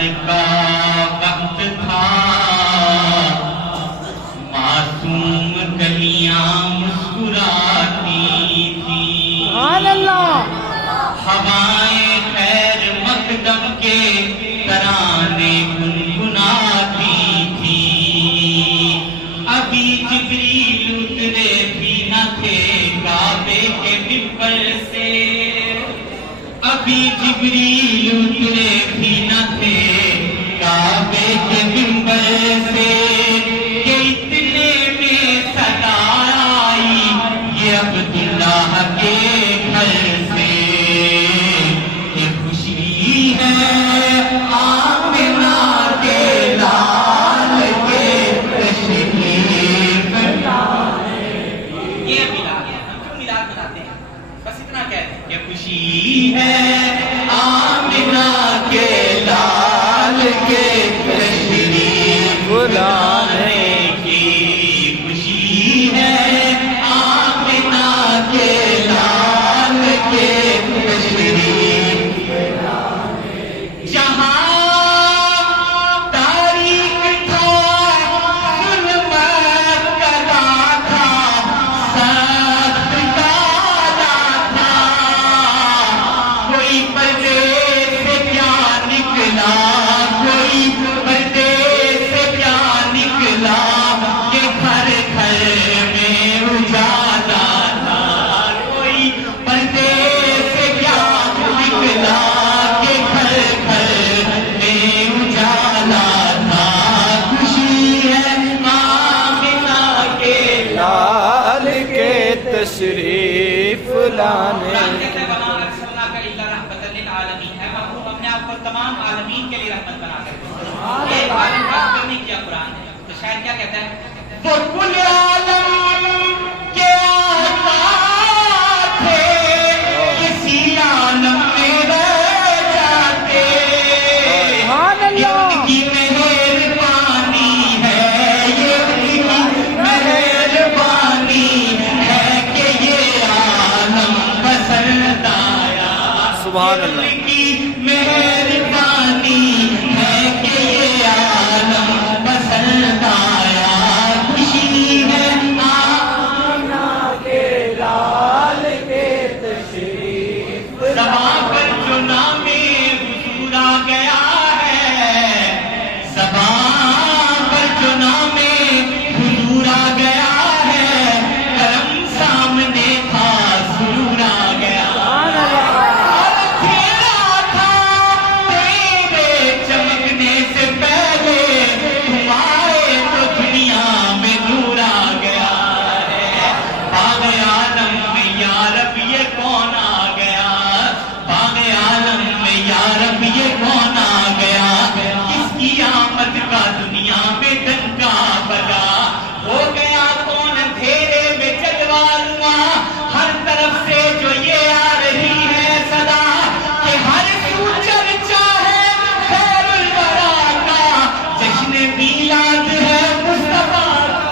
سحر کا وقت تھا، معصوم کلیاں مسکراتی تھی، سبحان اللہ، ہوائیں خیر مقدم کے ترانے گنگناتی تھی، ابھی جبریل اترے بھی نہ تھے کعبے کے ممبر سے، ابھی جبریل اترے بھی نہ تھے کعبے کے ممبر سے، کہ اتنے میں صدا آئی یہ عبداللہ کے گھر سے، کہ خوشی ہے آمنہ کے لال کے تشریف لانے۔ یہ میلاد ہے، ہم کیوں میلاد مناتے ہیں؟ بس اتنا کہتے ہیں کہ خوشی ہے آمنہ کے لال کے تشریف لانے کی، خوشی ہے آمنہ کے لال کے تشریف لانے کی، جہاں تاریخ تھا ظلمت کا تھا، سخت کالا تھا، کوئی پردے سے کیا نکلا، کوئی پردے سے کیا نکلا، کہ گھر گھر میں اجالا تھا، کوئی پردے سے کیا نکلا، کہ گھر گھر میں اجالا تھا، خوشی ہے آمنہ کے لال کے تشریف لانے کہتے ہیں وَمَا أَرْسَلْنَاكَ إِلَّا رَحْمَةً لِلْعَالَمِينَ، ہے محبوب ہم نے آپ کو تمام عالمین کے لیے رحمت بنا کر بھیجا، ایک عالم کا ذکر نہیں کیا قرآن نے، تو شاید کیا کہتا ہے، وہ کل عالم کے آقا تھے، کسی عالم میں رہ جاتے، سبحان یہ اللہ، ان کی مہربانی ہے، یہ ان کی مہربانی ہے کہ یہ عالم پسند آیا، سبحان اللہ، یہ ان کی مہربانی ہے کہ یہ عالم پسند آیا، خوشی ہے آمنہ کے لال کے تشریف زباں پر جو نام حضور آ گیا ہے، زباں پر جو نام حضور آ گیا ہے، کرم سامنے تھا سرور آ گیا، تیرا تھا تیرے چمکنے سے پہلے، تم آئے تو دنیا میں نور آ گیا ہے، باغ عالم میں یا رب یہ کون آ گیا، باغ عالم میں یا رب یہ کون آ گیا، کس کی آمد کا دنیا میں ڈنکا بجا، ہو گیا کون اندھیرے میں جلوہ نما، ہر طرف سے جو یہ آ رہی ہے صدا، کہ ہر سو چرچا ہے خیر الورا کا، جشن میلاد ہے مصطفیٰ کا،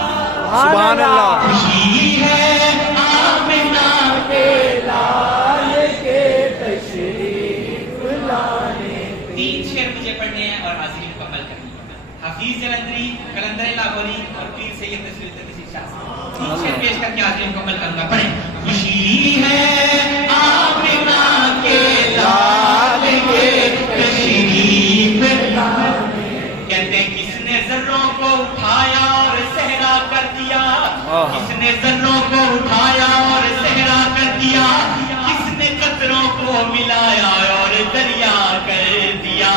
سبحان اللہ، خوشی ہے آمنہ کے لال کے تشریف لانے 3 شعر مجھے پڑھنے ہیں اور حاضری مکمل کرنی ہے، حفیظ جلندری، قلندر لاہوری اور پیر سید نصیر الدین شاہ سے 3 شعر پیش کر کے حاضری مکمل کروں گا، پڑھیں۔ خوشی ہے آمنہ کے لال کے تشریف لانے، کہتے ہیں کس نے ذروں کو اٹھایا اور صحرا کر دیا، کس نے ذروں کو اٹھایا اور صحرا کر دیا، کس نے قطروں کو ملایا اور دریا کر دیا،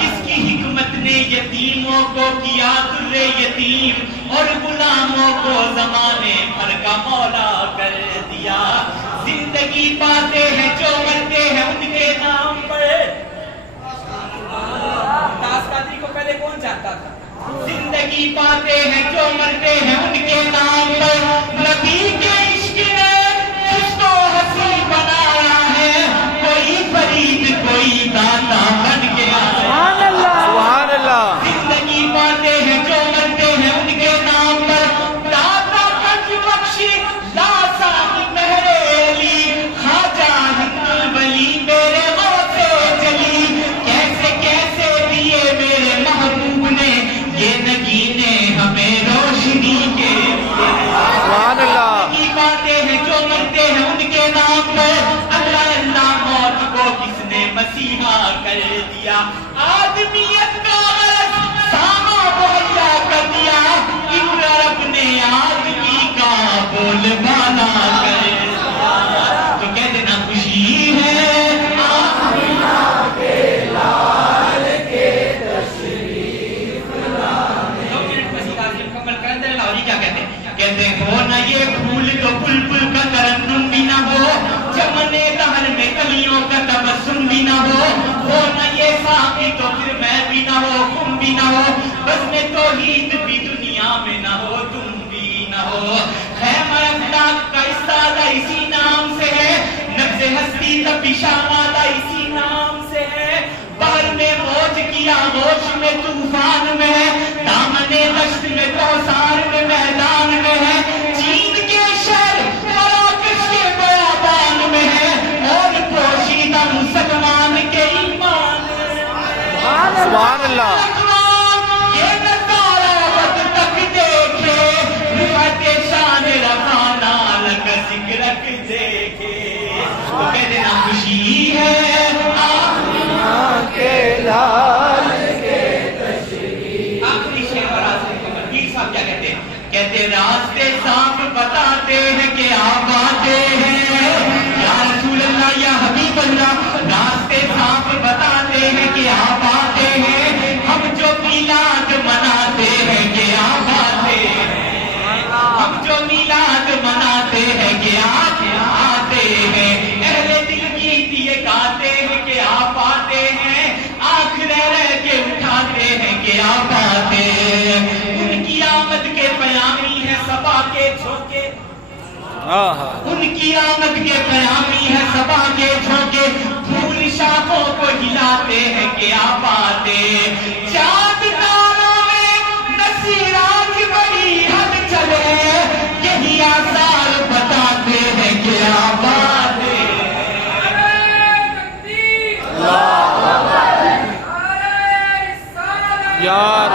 کس کی حکمت نے یتیموں کو کیا در یتیم اور غلاموں کو زمانے بھر کا مولا کر دیا، زندگی پاتے ہیں جو مرتے ہیں ان کے نام پر، داس قادری کو پہلے کون جانتا تھا، زندگی پاتے ہیں جو مرتے ہیں ان کے نام پر، نبی کے عشق نے جس کو ہنسی بنایا ہے، کوئی فرید کوئی داتا بن گیا ہے، سبحان اللہ، سبحان اللہ، زندگی پاتے ہیں جو مرتے ہیں ان کے نام پر، داتا کج بخشی لاسا مہر علی، خواجہ ہند الولی میرے غوث جلی، کیسے کیسے دیے نکلا آدمیت کا غرض ساما مہیا کر دیا ایک رب نے آدمی کا بول بالا کر تو کہتے نا خوشی ہے کہتے ہو نہ یہ پھول تو بلبل کا ترنم بھی نہ ہو چمنے دہر میں کلیوں کا تبسم بھی نہ ہو نہ یہ ساقی تو پھر میں بھی نہ ہو تم بھی نہ ہو بس میں توحید بھی دنیا میں نہ ہو تم بھی نہ ہو خیمہ افلاک کا استادہ اسی نام سے ہے نبض ہستی تپشامادہ اسی نام سے ہے بحر میں موج کیا ہوش میں طوفان میں ہے دامن دشت میں کوثر میں میدان میں ہے چین کے شہر مراکش کے بیابان میں ہے اور پوشیدہ مسلمان کے ایمان سبحان اللہ یہ نظارہ وقت تک دیکھے رفعت شان رفعنا لک ذکرک دیکھے تو کہتے نا خوشی ہے کے لال کے تشریف آخری شعر اور آخری خبر پیر صاحب کیا کہتے ہیں کہتے راستے صاف بتاتے ہیں کہ آپ آتے ہیں یا رسول اللہ یا حبیب اللہ راستے صاف بتاتے ہیں کہ آپ آتے ہیں ہم جو میلاد مناتے ہیں کہ آپ آتے ہیں ہم جو میلاد مناتے ہیں کہ آپ آتے ہیں اہل دل گیت یہ گاتے ہیں کہ آپ آتے ہیں آنکھ رہ کے اٹھاتے ہیں کہ آپ آتے ہیں ان کی آمد کے پیامی ہے صبا کے جھونکے ان کی آمد کے پیامی ہے صبا کے جھونکے پھول شاخوں کو ہلاتے ہیں کہ آپ آتے چاند تاروں میں نصیرہ کی بڑی حد چلے یہی آثار بتاتے ہیں کہ آپ آتے یا